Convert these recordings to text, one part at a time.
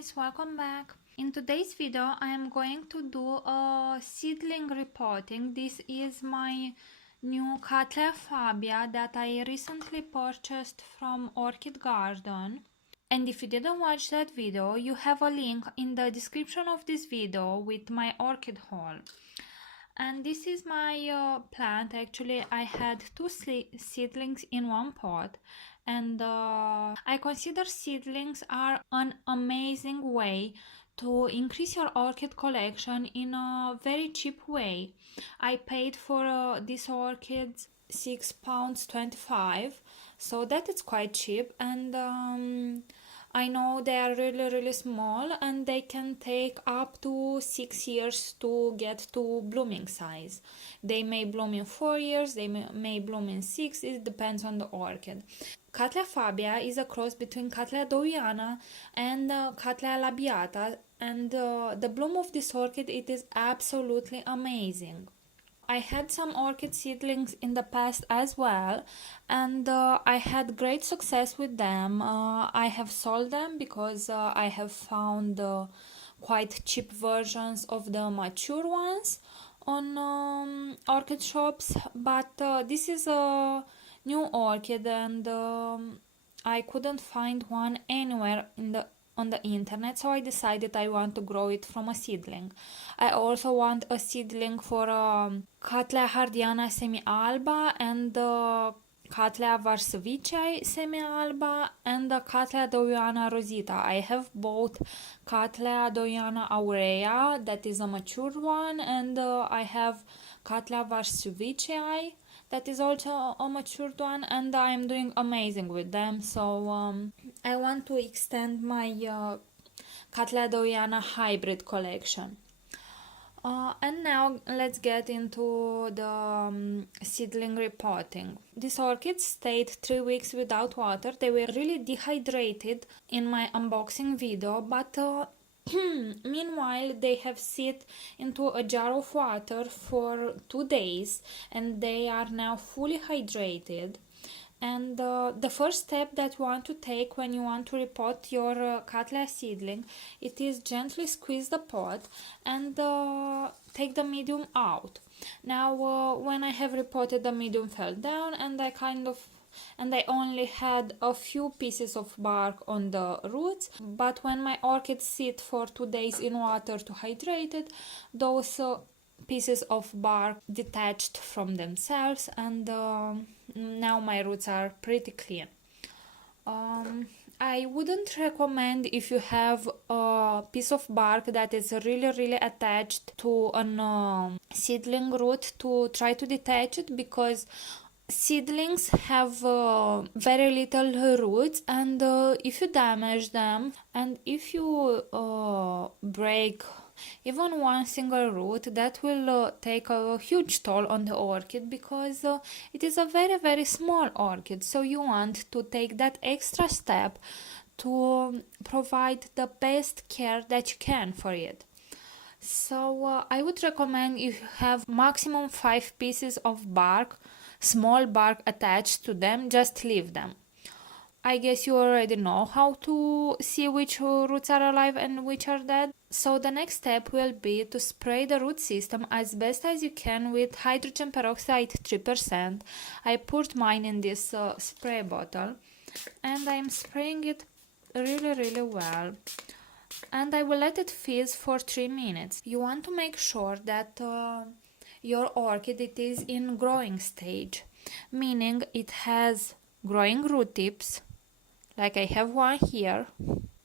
guys, welcome back. In today's video I am going to do a seedling repotting. This is my new cattleya fabia that I recently purchased from Orchid garden. And if you didn't watch that video, you have a link in the description of this video with my orchid haul. And this is my plant. Actually, I had two seedlings in one pot, and I consider seedlings are an amazing way to increase your orchid collection in a very cheap way. I paid for these orchids £6.25, so that is quite cheap, and I know they are really small and they can take up to 6 years to get to blooming size. They may bloom in 4 years, they may bloom in 6, it depends on the orchid. Cattleya fabia is a cross between Cattleya dowiana and Cattleya labiata, and the bloom of this orchid, it is absolutely amazing. I had some orchid seedlings in the past as well, and I had great success with them. I have sold them because I have found quite cheap versions of the mature ones on orchid shops, but this is a new orchid, and I couldn't find one anywhere on the internet, so I decided I want to grow it from a seedling. I also want a seedling for Cattleya hardiana semi-alba and Cattleya varsovicii semi-alba and the Cattleya dowiana rosita. I have both Cattleya dowiana aurea, that is a mature one, and I have Cattleya varsovicii, that is also a matured one, and I am doing amazing with them. So I want to extend my Cattleya dowiana hybrid collection. And now let's get into the seedling repotting. These orchids stayed 3 weeks without water. They were really dehydrated in my unboxing video, but meanwhile they have sit into a jar of water for 2 days and they are now fully hydrated. And the first step that you want to take when you want to repot your Cattleya seedling, it is gently squeeze the pot and take the medium out. Now when I have repotted, the medium fell down and I only had a few pieces of bark on the roots, but when my orchids sit for 2 days in water to hydrate it, those pieces of bark detached from themselves, and now my roots are pretty clean. I wouldn't recommend, if you have a piece of bark that is really attached to a seedling root, to try to detach it, because seedlings have very little roots, and if you damage them and if you break even one single root, that will take a huge toll on the orchid, because it is a very small orchid. So you want to take that extra step to provide the best care that you can for it. So I would recommend, if you have maximum 5 pieces of bark, small bark attached to them, just leave them. I guess you already know how to see which roots are alive and which are dead. So the next step will be to spray the root system as best as you can with hydrogen peroxide 3%. I poured mine in this spray bottle and I'm spraying it really well. And I will let it fizz for 3 minutes. You want to make sure that your orchid, it is in growing stage, meaning it has growing root tips, like I have one here,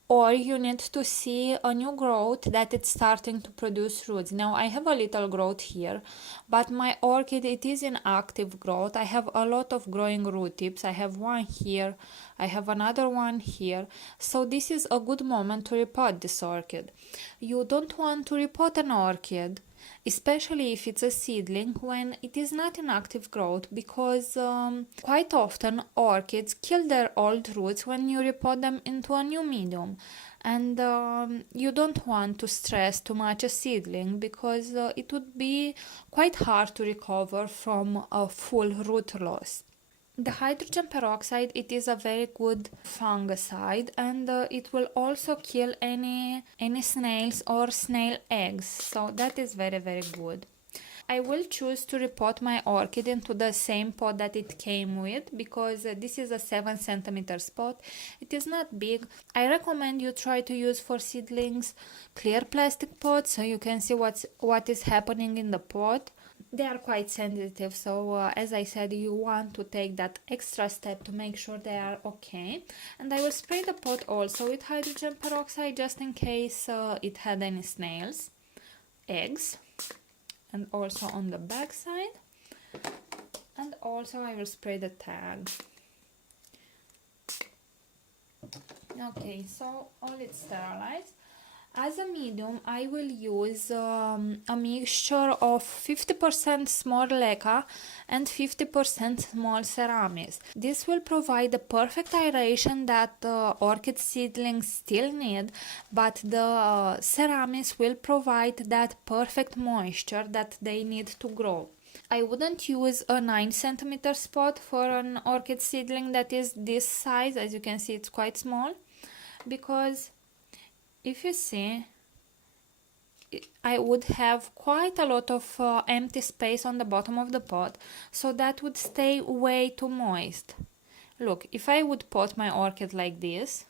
or you need to see a new growth that it's starting to produce roots. Now I have a little growth here, but my orchid, it is in active growth. I have a lot of growing root tips. I have one here, I have another one here. So this is a good moment to repot this orchid. You don't want to repot an orchid, especially if it's a seedling, when it is not in active growth, because quite often orchids kill their old roots when you repot them into a new medium, and you don't want to stress too much a seedling, because it would be quite hard to recover from a full root loss. The hydrogen peroxide, it is a very good fungicide, and it will also kill any snails or snail eggs, so that is very, very good. I will choose to repot my orchid into the same pot that it came with, because this is a 7 centimeters pot. It is not big. I recommend you try to use for seedlings clear plastic pots, so you can see what is happening in the pot. They are quite sensitive, so as I said, you want to take that extra step to make sure they are okay. And I will spray the pot also with hydrogen peroxide, just in case it had any snails eggs, and also on the back side. And also I will spray the tag. Okay, so all it's sterilized. As a medium, I will use a mixture of 50% small leca and 50% small ceramis. This will provide the perfect aeration that orchid seedlings still need, but the ceramis will provide that perfect moisture that they need to grow. I wouldn't use a 9 centimeter spot for an orchid seedling that is this size. As you can see, it's quite small, because if you see, I would have quite a lot of empty space on the bottom of the pot, so that would stay way too moist. Look, if I would pot my orchid like this,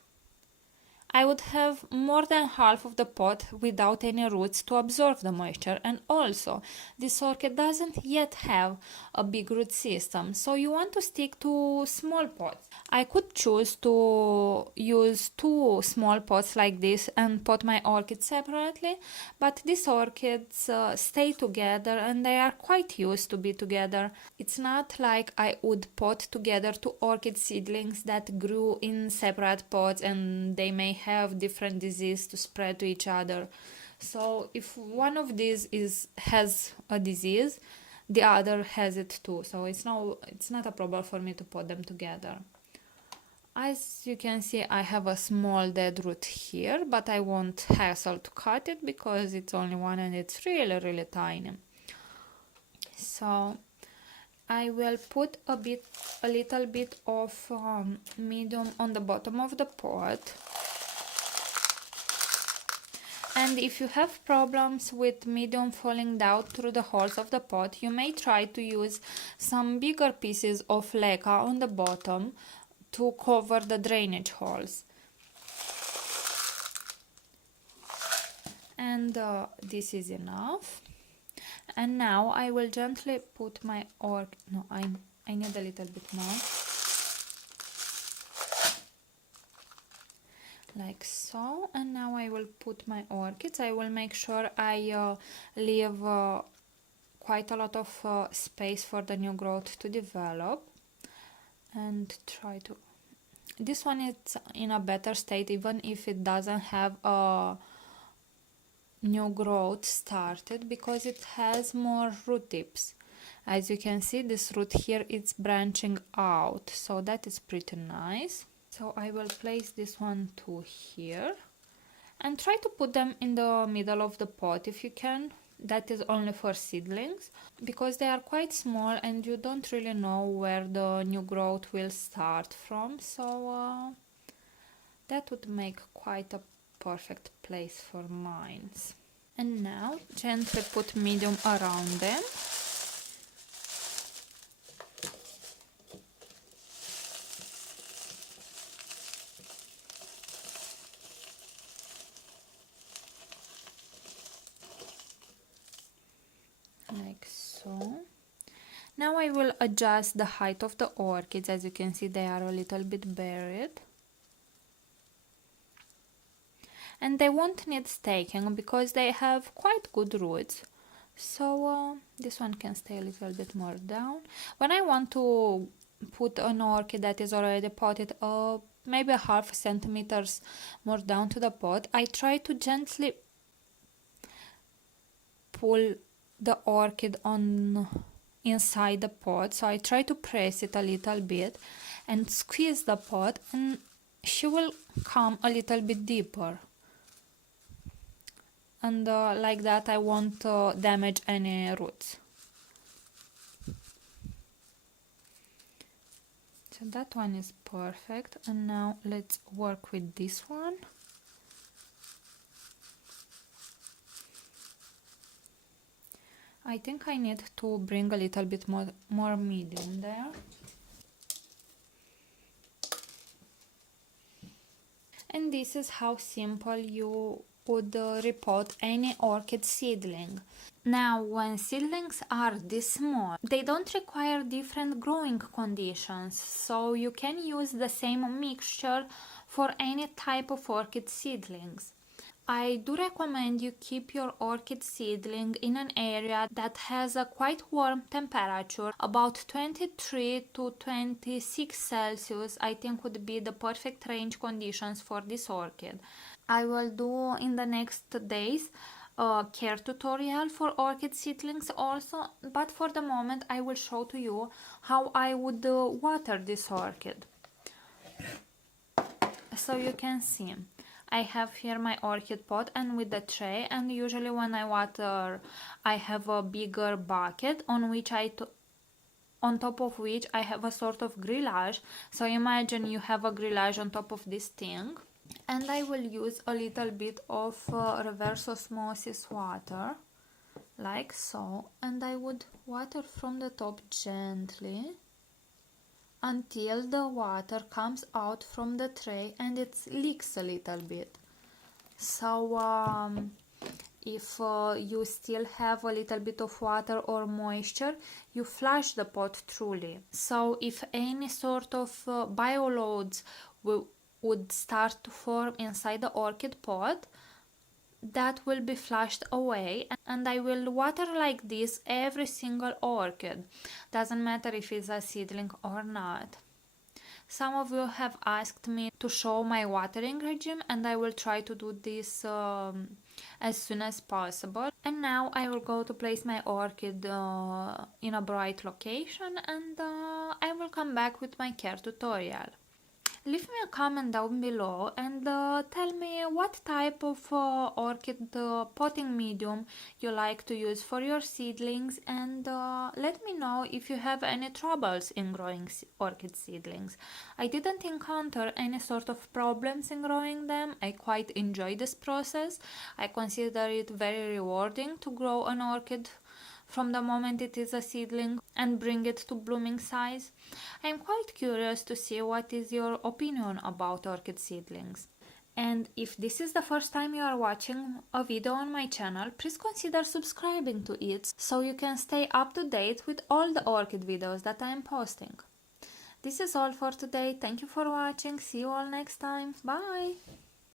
I would have more than half of the pot without any roots to absorb the moisture, and also this orchid doesn't yet have a big root system, so you want to stick to small pots. I could choose to use 2 small pots like this and pot my orchids separately, but these orchids stay together and they are quite used to be together. It's not like I would pot together 2 orchid seedlings that grew in separate pots and they may have different disease to spread to each other. So if one of these has a disease, the other has it too, so it's not a problem for me to pot them together. As you can see, I have a small dead root here, but I won't hassle to cut it because it's only one and it's really, really tiny. So I will put a little bit of medium on the bottom of the pot. And if you have problems with medium falling down through the holes of the pot, you may try to use some bigger pieces of leca on the bottom to cover the drainage holes. And this is enough. And now I will gently put my I need a little bit more. Like so. And now I will put my orchids. I will make sure I leave quite a lot of space for the new growth to develop, and try to... This one is in a better state even if it doesn't have a new growth started, because it has more root tips. As you can see, this root here is branching out, so that is pretty nice. So I will place this one too here and try to put them in the middle of the pot if you can. That is only for seedlings, because they are quite small and you don't really know where the new growth will start from, so that would make quite a perfect place for mine. And now gently put medium around them. Like so. Now I will adjust the height of the orchids. As you can see, they are a little bit buried. And they won't need staking because they have quite good roots. So this one can stay a little bit more down. When I want to put an orchid that is already potted maybe a half centimeters more down to the pot, I try to gently pull the orchid on inside the pot. So I try to press it a little bit and squeeze the pot, and she will come a little bit deeper. And like that I won't damage any roots. So that one is perfect, and now let's work with this one. I think I need to bring a little bit more medium there. And this is how simple you would repot any orchid seedling. Now, when seedlings are this small, they don't require different growing conditions, so you can use the same mixture for any type of orchid seedlings. I do recommend you keep your orchid seedling in an area that has a quite warm temperature. About 23 to 26 Celsius I think would be the perfect range conditions for this orchid. I will do in the next days a care tutorial for orchid seedlings also, but for the moment I will show to you how I would water this orchid. So you can see I have here my orchid pot and with the tray, and usually when I water I have a bigger bucket on which on top of which I have a sort of grillage. So imagine you have a grillage on top of this thing, and I will use a little bit of reverse osmosis water like so, and I would water from the top gently until the water comes out from the tray and it leaks a little bit. So if you still have a little bit of water or moisture, you flush the pot truly. So if any sort of bioloads would start to form inside the orchid pot, that will be flushed away, and I will water like this every single orchid. Doesn't matter if it's a seedling or not. Some of you have asked me to show my watering regime, and I will try to do this as soon as possible. And now I will go to place my orchid in a bright location, and I will come back with my care tutorial. Leave me a comment down below and tell me what type of orchid potting medium you like to use for your seedlings, and let me know if you have any troubles in growing orchid seedlings. I didn't encounter any sort of problems in growing them. I quite enjoy this process. I consider it very rewarding to grow an orchid from the moment it is a seedling and bring it to blooming size. I am quite curious to see what is your opinion about orchid seedlings. And if this is the first time you are watching a video on my channel, please consider subscribing to it so you can stay up to date with all the orchid videos that I am posting. This is all for today. Thank you for watching. See you all next time. Bye!